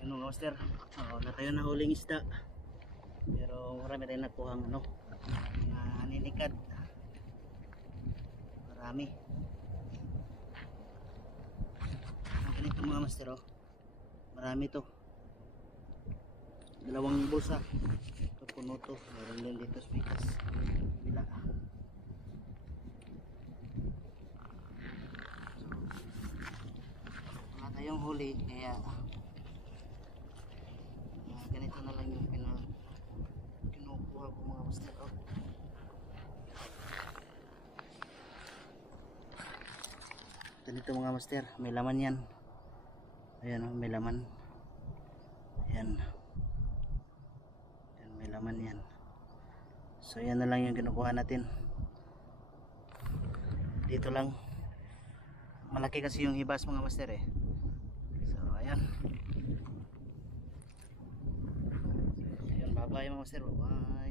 Ano mga master, wala tayo na huling isda, pero marami tayong nakuhang nilikad. Marami ang ganito mga master, marami to, dalawang bulsa ito, puno to. Meron din dito sa bigas bila. Wala tayong huli kaya ganito na lang yung kinukuha ko mga master. Ganito mga master, may laman yan. Ayan, may laman. Ayan. Ayan, may laman yan. So yan na lang yung kinukuha natin. Dito lang. Malaki kasi yung hibas mga master eh. So ayan. Ayan, bye bye mga master. Bye bye.